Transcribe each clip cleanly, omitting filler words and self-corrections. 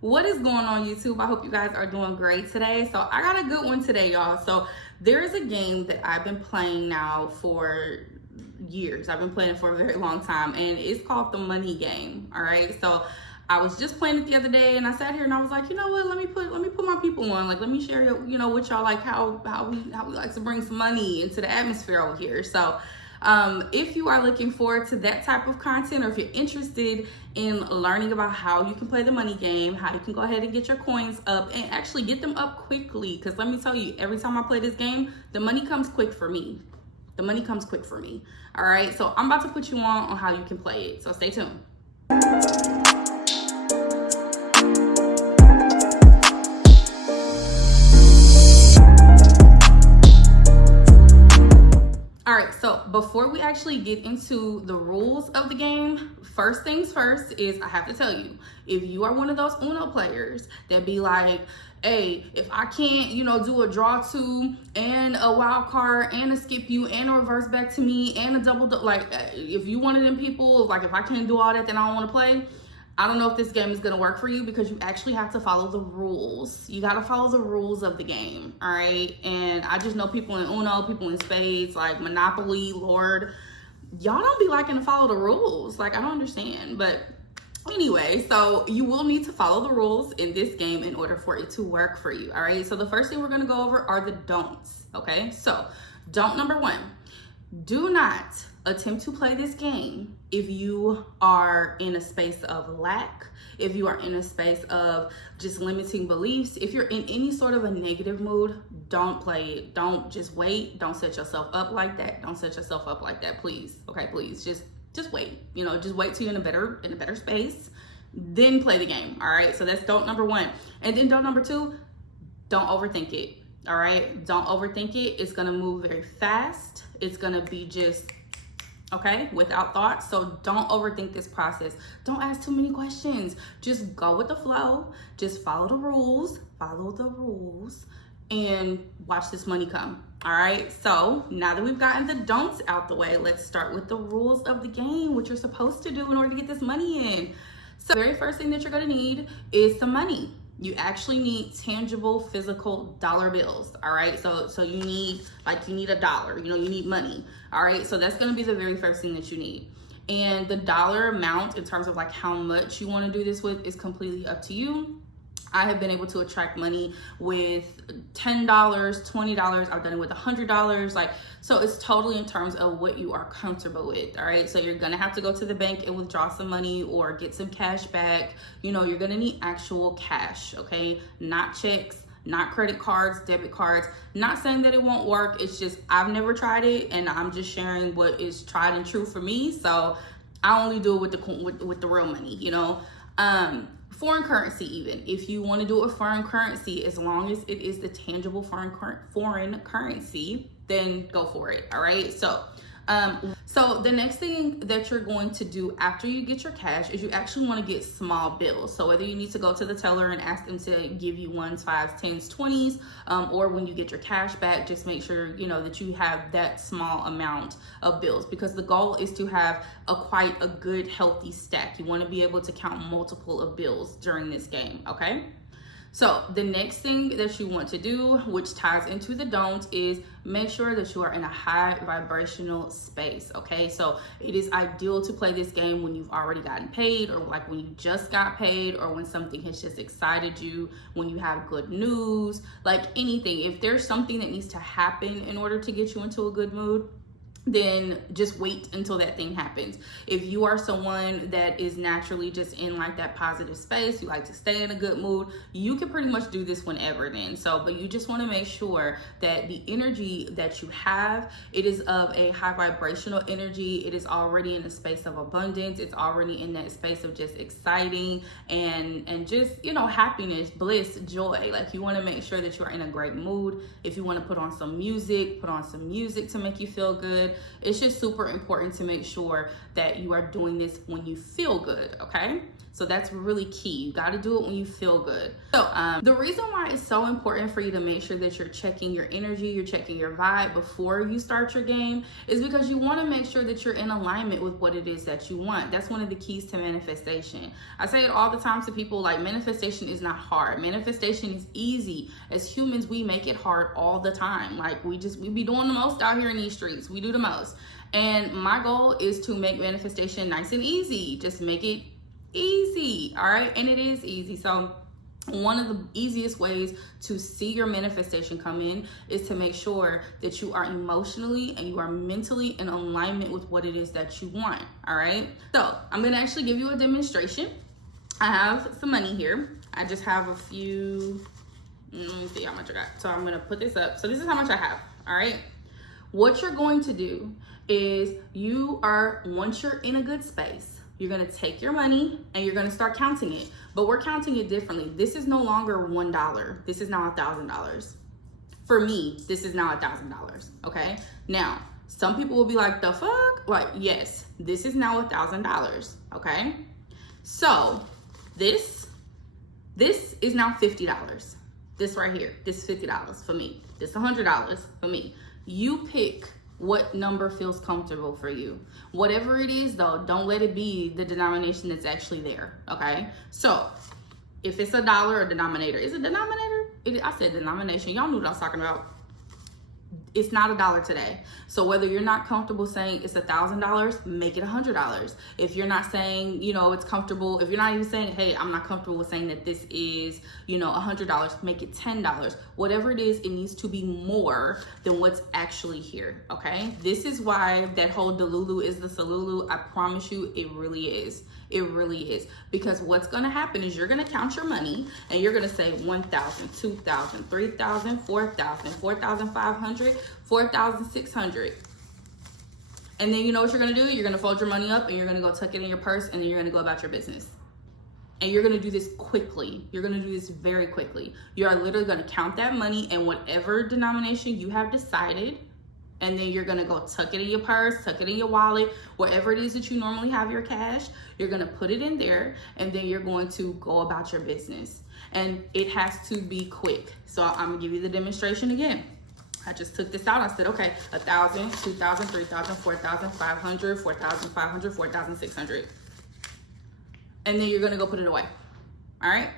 What is going on, YouTube? I hope you guys are doing great today. So I got a good one today, y'all. So there is a game that I've been playing now for years. I've been playing it for a very long time, and it's called the money game. All right. So I was just playing it the other day, and I sat here and I was like, you know what? Let me put my people on. Like, let me share, with y'all, like how we like to bring some money into the atmosphere over here. So if you are looking forward to that type of content, or if you're interested in learning about how you can play the money game, how you can go ahead and get your coins up and actually get them up quickly, because let me tell you, every time I play this game, the money comes quick for me. The money comes quick for me. All right, so I'm about to put you on how you can play it, so stay tuned. All right, so before we actually get into the rules of the game, first things first is I have to tell you, if you are one of those Uno players that be like, hey, if I can't, do a draw two and a wild card and a skip you and a reverse back to me and a double, like if you one of them people, like if I can't do all that, then I don't want to play. I don't know if this game is going to work for you, because you actually have to follow the rules. You got to follow the rules of the game, all right? And I just know people in Uno, people in spades, like Monopoly, Lord, y'all don't be liking to follow the rules. Like, I don't understand. But anyway, so you will need to follow the rules in this game in order for it to work for you, all right? So the first thing we're going to go over are the don'ts, okay? So don't number one, do not attempt to play this game if you are in a space of lack, if you are in a space of just limiting beliefs, if you're in any sort of a negative mood. Don't play it. Don't just wait. Don't set yourself up like that. Don't set yourself up like that, please. Okay, please just wait. Just wait till you're in a better space, then play the game. All right, so that's don't number one. And then don't number two, don't overthink it. All right, don't overthink it. It's gonna move very fast. It's gonna be just without thought. So don't overthink this process. Don't ask too many questions. Just go with the flow. Just follow the rules, and watch this money come. All right, so now that we've gotten the don'ts out the way, let's start with the rules of the game, what you're supposed to do in order to get this money in. So the very first thing that you're gonna need is some money. You actually need tangible, physical dollar bills. All right, so you need a dollar, you need money. All right, so that's gonna be the very first thing that you need. And the dollar amount in terms of like how much you wanna do this with is completely up to you. I have been able to attract money with $10, $20. I've done it with $100. So it's totally in terms of what you are comfortable with. All right. So you're going to have to go to the bank and withdraw some money or get some cash back. You're going to need actual cash. Okay. Not checks, not credit cards, debit cards. Not saying that it won't work. It's just, I've never tried it, and I'm just sharing what is tried and true for me. So I only do it with the real money, Foreign currency, even if you want to do a foreign currency, as long as it is the tangible foreign currency, then go for it. All right. So the next thing that you're going to do after you get your cash is you actually want to get small bills. So whether you need to go to the teller and ask them to give you 1s, 5s, 10s, 20s, or when you get your cash back, just make sure, that you have that small amount of bills, because the goal is to have quite a good, healthy stack. You want to be able to count multiple of bills during this game. Okay. So the next thing that you want to do, which ties into the don't, is make sure that you are in a high vibrational space. Okay, so it is ideal to play this game when you've already gotten paid, or like when you just got paid, or when something has just excited you, when you have good news, like anything. If there's something that needs to happen in order to get you into a good mood, then just wait until that thing happens. If you are someone that is naturally just in like that positive space, you like to stay in a good mood, you can pretty much do this whenever then. But you just want to make sure that the energy that you have, it is of a high vibrational energy. It is already in a space of abundance. It's already in that space of just exciting and just, happiness, bliss, joy. Like, you want to make sure that you are in a great mood. If you want to put on some music to make you feel good. said, it's just super important to make sure that you are doing this when you feel good, okay? So that's really key. You got to do it when you feel good. So the reason why it's so important for you to make sure that you're checking your energy, you're checking your vibe before you start your game is because you want to make sure that you're in alignment with what it is that you want. That's one of the keys to manifestation. I say it all the time to people, like, manifestation is not hard. Manifestation is easy. As humans, we make it hard all the time. Like, we be doing the most out here in these streets. We do the most. And my goal is to make manifestation nice and easy. Just make it easy, all right? And it is easy. So one of the easiest ways to see your manifestation come in is to make sure that you are emotionally and you are mentally in alignment with what it is that you want, all right? So I'm gonna actually give you a demonstration. I have some money here. I just have a few, let me see how much I got. So I'm gonna put this up. So this is how much I have, all right? What you're going to do is once you're in a good space, you're gonna take your money and you're gonna start counting it. But we're counting it differently. This is no longer $1. This is now $1,000. For me, this is now $1,000, okay? Now, some people will be like, the fuck? Like, yes, this is now $1,000, okay? So this is now $50. This right here, this is $50 for me. This is $100 for me. You pick what number feels comfortable for you. Whatever it is though, don't let it be the denomination that's actually there, okay? So if it's $1 or denominator, is it denominator? I said denomination, y'all knew what I was talking about. It's not $1 today. So whether you're not comfortable saying it's $1,000, make it $100. If you're not saying, it's comfortable, if you're not even saying, hey, I'm not comfortable with saying that this is, $100, make it $10. Whatever it is, it needs to be more than what's actually here, okay? This is why that whole Delulu is the Salulu. I promise you, it really is. It really is. Because what's going to happen is you're going to count your money and you're going to say 1,000, 2,000, 3,000, 4,000, 4,500, 4,600. And then you know what you're going to do? You're going to fold your money up and you're going to go tuck it in your purse and then you're going to go about your business. And you're going to do this quickly. You're going to do this very quickly. You are literally going to count that money in whatever denomination you have decided. And then you're gonna go tuck it in your purse, tuck it in your wallet, wherever it is that you normally have your cash, you're gonna put it in there, and then you're going to go about your business. And it has to be quick. So I'm gonna give you the demonstration again. I just took this out. I said, okay, 1,000, 2,000, 3,000, 4,500, 4,500, 4,600. And then you're gonna go put it away, all right?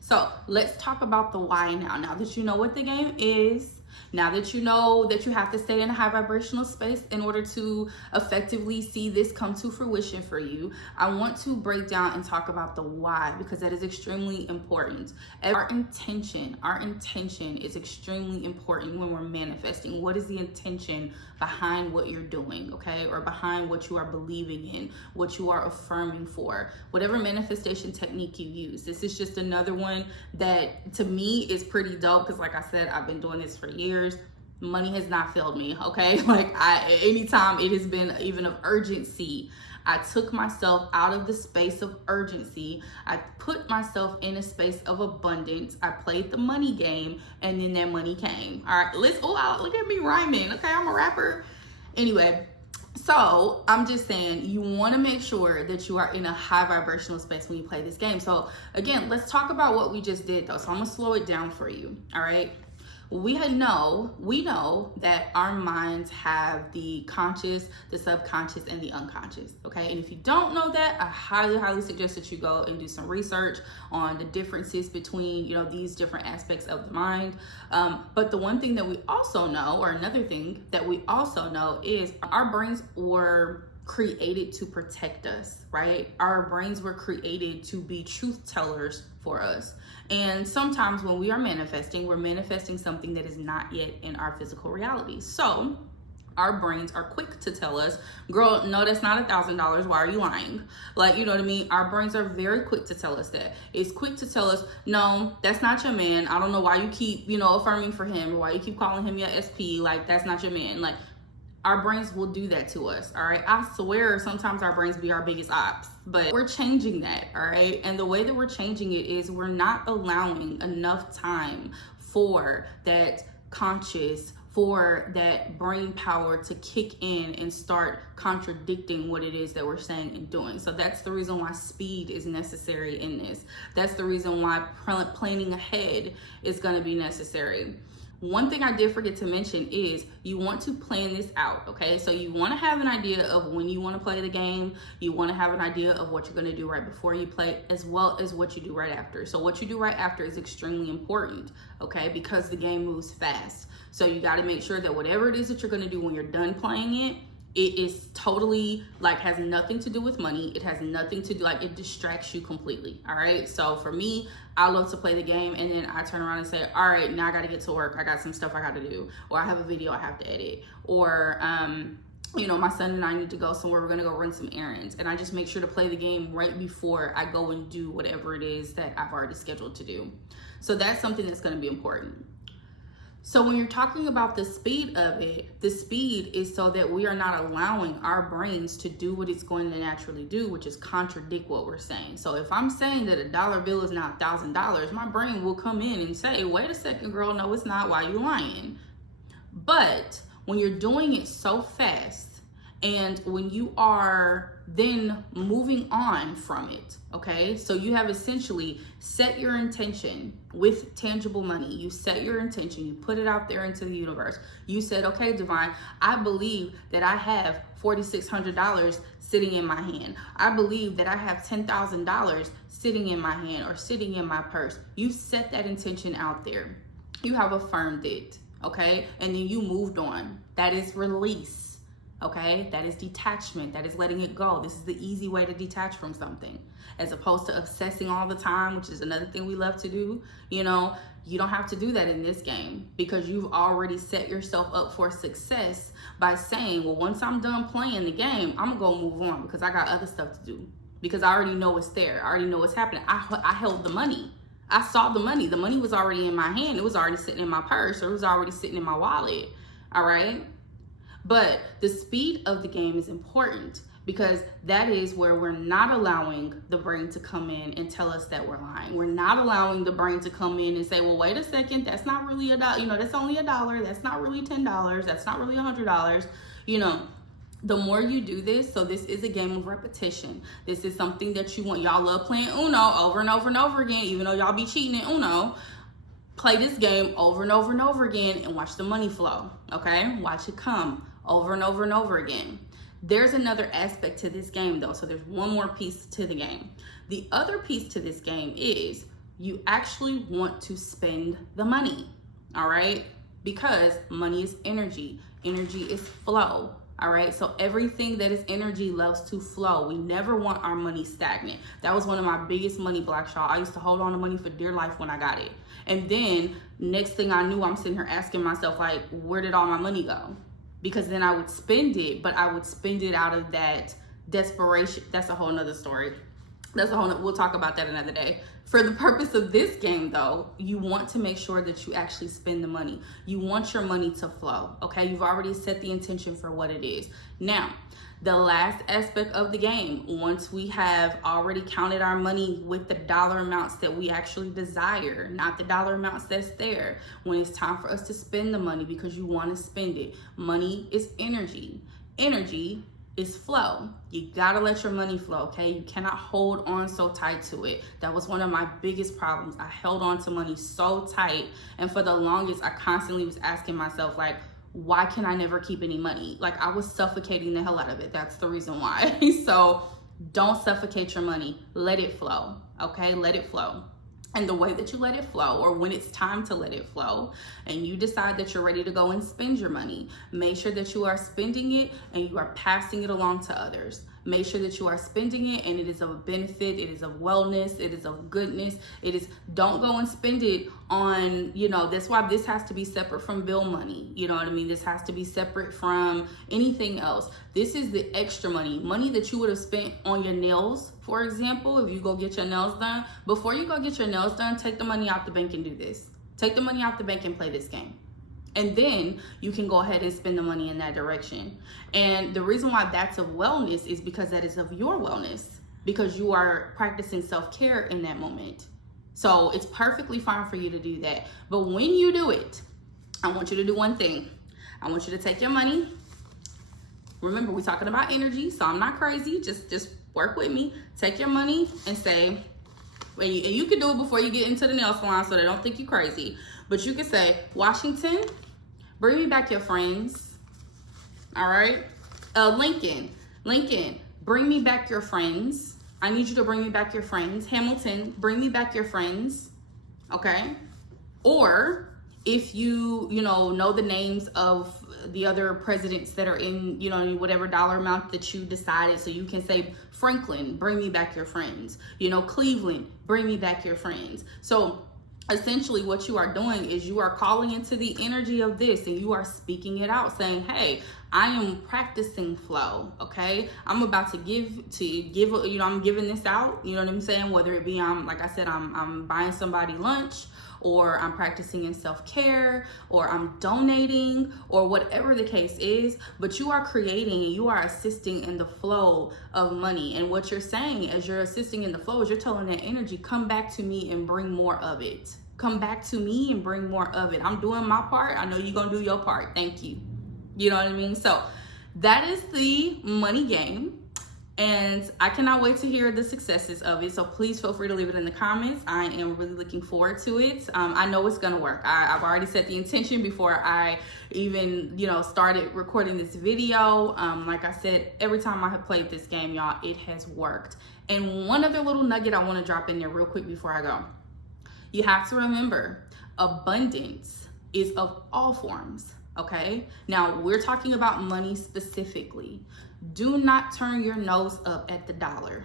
So let's talk about the why now. Now that you know what the game is, now that you know that you have to stay in a high vibrational space in order to effectively see this come to fruition for you, I want to break down and talk about the why, because that is extremely important. Our intention is extremely important when we're manifesting. What is the intention behind what you're doing, okay? Or behind what you are believing in, what you are affirming for, whatever manifestation technique you use. This is just another one that to me is pretty dope because, like I said, I've been doing this for years. Money has not failed me, okay? Like anytime it has been even of urgency, I took myself out of the space of urgency. I put myself in a space of abundance. I played the money game, and then that money came. All right, look at me rhyming. Okay, I'm a rapper. Anyway, so I'm just saying you want to make sure that you are in a high vibrational space when you play this game. So again, let's talk about what we just did though. So I'm gonna slow it down for you, all right? We know that our minds have the conscious, the subconscious, and the unconscious, okay? And if you don't know that, I highly, highly suggest that you go and do some research on the differences between, these different aspects of the mind. But the one thing that we also know, or another thing that we also know, is our brains were created to protect us, right? Our brains were created to be truth tellers for us. And sometimes when we are manifesting, we're manifesting something that is not yet in our physical reality. So our brains are quick to tell us, girl, no, that's not $1,000. Why are you lying? Like, you know what I mean? Our brains are very quick to tell us that. It's quick to tell us, no, that's not your man. I don't know why you keep, affirming for him, or why you keep calling him your SP. Like, that's not your man. Like, our brains will do that to us, all right? I swear sometimes our brains be our biggest ops, but we're changing that, all right? And the way that we're changing it is we're not allowing enough time for that conscious, for that brain power to kick in and start contradicting what it is that we're saying and doing. So that's the reason why speed is necessary in this. That's the reason why planning ahead is going to be necessary. One thing I did forget to mention is you want to plan this out, okay? So you want to have an idea of when you want to play the game. You want to have an idea of what you're going to do right before you play, as well as what you do right after. So what you do right after is extremely important, okay? Because the game moves fast. So you got to make sure that whatever it is that you're going to do when you're done playing it, it is totally like has nothing to do with money. It has nothing to do, like it distracts you completely. All right. So for me, I love to play the game and then I turn around and say, all right, now I got to get to work. I got some stuff I got to do, or I have a video I have to edit, or, you know, my son and I need to go somewhere. We're going to go run some errands. And I just make sure to play the game right before I go and do whatever it is that I've already scheduled to do. So that's something that's going to be important. So when you're talking about the speed of it, the speed is so that we are not allowing our brains to do what it's going to naturally do, which is contradict what we're saying. So if I'm saying that a dollar bill is now $1,000, my brain will come in and say, wait a second, girl, no, it's not. Why are you lying? But when you're doing it so fast, and when you are then moving on from it, okay? So you have essentially set your intention with tangible money. You set your intention, you put it out there into the universe. You said, okay, Divine, I believe that I have $4,600 sitting in my hand. I believe that I have $10,000 sitting in my hand or sitting in my purse. You set that intention out there. You have affirmed it, okay? And then you moved on. That is release. Okay, that is detachment. That is letting it go. This is the easy way to detach from something, as opposed to obsessing all the time, which is another thing we love to do. You know, you don't have to do that in this game because you've already set yourself up for success by saying, well, once I'm done playing the game, I'm gonna go move on because I got other stuff to do, because I already know it's there. I already know what's happening. I held the money. I saw the money. The money was already in my hand. It was already sitting in my purse, or it was already sitting in my wallet. All right. But the speed of the game is important because that is where we're not allowing the brain to come in and tell us that we're lying. We're not allowing the brain to come in and say, well, wait a second, that's not really $1. You know, that's only $1. That's not really $10. That's not really $100. You know, the more you do this, so this is a game of repetition. This is something that you want. Y'all love playing Uno over and over and over again, even though y'all be cheating in Uno. Play this game over and over and over again and watch the money flow, okay? Watch it come over and over and over again. There's another aspect to this game though, so there's one more piece to the game. The other piece to this game is you actually want to spend the money, all right? Because money is energy. Energy is flow. All right, so everything that is energy loves to flow. We never want our money stagnant. That was one of my biggest money blocks, y'all. I used to hold on to money for dear life when I got it. And then next thing I knew, I'm sitting here asking myself, like, where did all my money go? Because then I would spend it, but I would spend it out of that desperation. That's a whole nother story. We'll talk about that another day. For the purpose of this game though, you want to make sure that you actually spend the money. You want your money to flow, okay? You've already set the intention for what it is. Now, the last aspect of the game, once we have already counted our money with the dollar amounts that we actually desire, not the dollar amounts that's there, when it's time for us to spend the money because you want to spend it. Money is energy. Energy is flow. You gotta let your money flow, okay? You cannot hold on so tight to it. That was one of my biggest problems. I held on to money so tight, and for the longest, I constantly was asking myself, like, why can I never keep any money? Like, I was suffocating the hell out of it. That's the reason why. So don't suffocate your money. Let it flow, okay? Let it flow. And the way that you let it flow, or when it's time to let it flow, and you decide that you're ready to go and spend your money, make sure that you are spending it and you are passing it along to others. Make sure that you are spending it and it is of benefit, it is of wellness, it is of goodness. Don't go and spend it on, you know, that's why this has to be separate from bill money. You know what I mean? This has to be separate from anything else. This is the extra money that you would have spent on your nails, for example, if you go get your nails done. Before you go get your nails done, take the money out the bank and do this. Take the money out the bank and play this game. And then you can go ahead and spend the money in that direction. And the reason why that's of wellness is because that is of your wellness, because you are practicing self-care in that moment. So it's perfectly fine for you to do that. But when you do it, I want you to do one thing. I want you to take your money. Remember, we're talking about energy, so I'm not crazy. Just work with me. Take your money and say, and you can do it before you get into the nail salon so they don't think you crazy. But you can say, Washington, bring me back your friends. All right? Lincoln, bring me back your friends. I need you to bring me back your friends. Hamilton, bring me back your friends. Okay? Or if you know the names of the other presidents that are in, whatever dollar amount that you decided, so you can say, Franklin, bring me back your friends. Cleveland, bring me back your friends. So essentially what you are doing is you are calling into the energy of this, and you are speaking it out, saying, hey, I am practicing flow. Okay, I'm about to give, I'm giving this out, you know what I'm saying? Whether it be, like I said, I'm buying somebody lunch, or I'm practicing in self-care, or I'm donating, or whatever the case is, but you are creating and you are assisting in the flow of money. And what you're saying as you're assisting in the flow is you're telling that energy, come back to me and bring more of it. Come back to me and bring more of it. I'm doing my part. I know you're gonna do your part. Thank you. You know what I mean? So that is the money game. And I cannot wait to hear the successes of it. So please feel free to leave it in the comments. I am really looking forward to it. I know it's going to work. I've already set the intention before I even, started recording this video. Like I said, every time I have played this game, y'all, it has worked. And one other little nugget I want to drop in there real quick before I go. You have to remember, abundance is of all forms. Okay? Now, we're talking about money specifically. Do not turn your nose up at the dollar.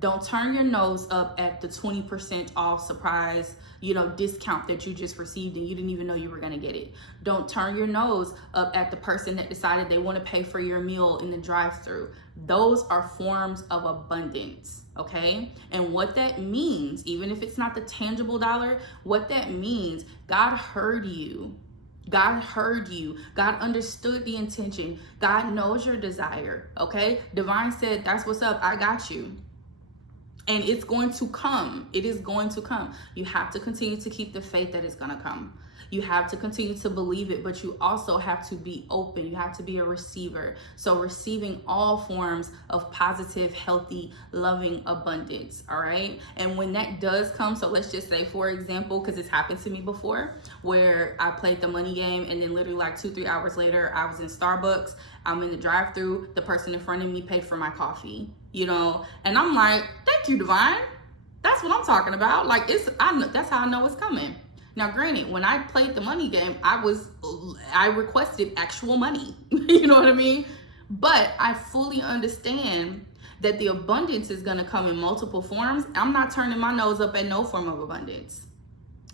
Don't turn your nose up at the 20% off surprise, discount that you just received and you didn't even know you were going to get it. Don't turn your nose up at the person that decided they want to pay for your meal in the drive-thru. Those are forms of abundance, okay? And what that means, even if it's not the tangible dollar, what that means, God heard you. God heard you. God understood the intention. God knows your desire, okay? Divine said, that's what's up. I got you. And it's going to come. It is going to come. You have to continue to keep the faith that it's going to come. You have to continue to believe it, but you also have to be open. You have to be a receiver. So receiving all forms of positive, healthy, loving abundance, all right? And when that does come, so let's just say, for example, because it's happened to me before, where I played the money game and then literally like 2-3 hours later, I was in Starbucks, I'm in the drive-thru, the person in front of me paid for my coffee, and I'm like, thank you, Divine. That's what I'm talking about. Like, that's how I know it's coming. Now, granted, when I played the money game, I requested actual money. You know what I mean? But I fully understand that the abundance is going to come in multiple forms. I'm not turning my nose up at no form of abundance.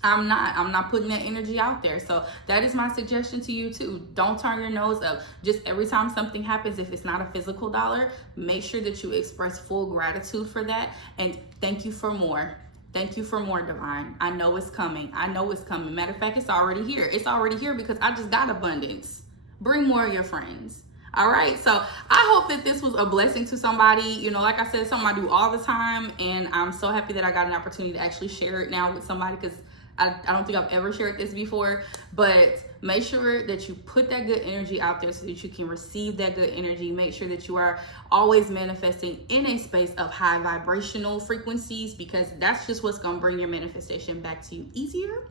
I'm not putting that energy out there. So that is my suggestion to you too. Don't turn your nose up. Just every time something happens, if it's not a physical dollar, make sure that you express full gratitude for that. And thank you for more. Thank you for more, Divine. I know it's coming. I know it's coming. Matter of fact, it's already here. It's already here because I just got abundance. Bring more of your friends. All right. So I hope that this was a blessing to somebody. Like I said, something I do all the time. And I'm so happy that I got an opportunity to actually share it now with somebody, because I don't think I've ever shared this before. But make sure that you put that good energy out there so that you can receive that good energy. Make sure that you are always manifesting in a space of high vibrational frequencies, because that's just what's going to bring your manifestation back to you easier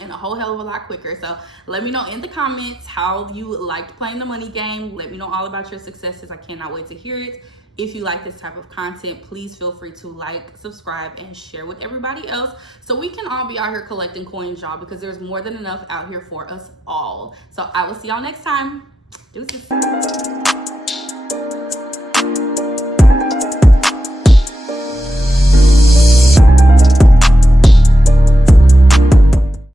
and a whole hell of a lot quicker. So let me know in the comments how you liked playing the money game. Let me know all about your successes. I cannot wait to hear it. If you like this type of content, please feel free to like, subscribe, and share with everybody else so we can all be out here collecting coins, y'all, because there's more than enough out here for us all. So I will see y'all next time. Deuces.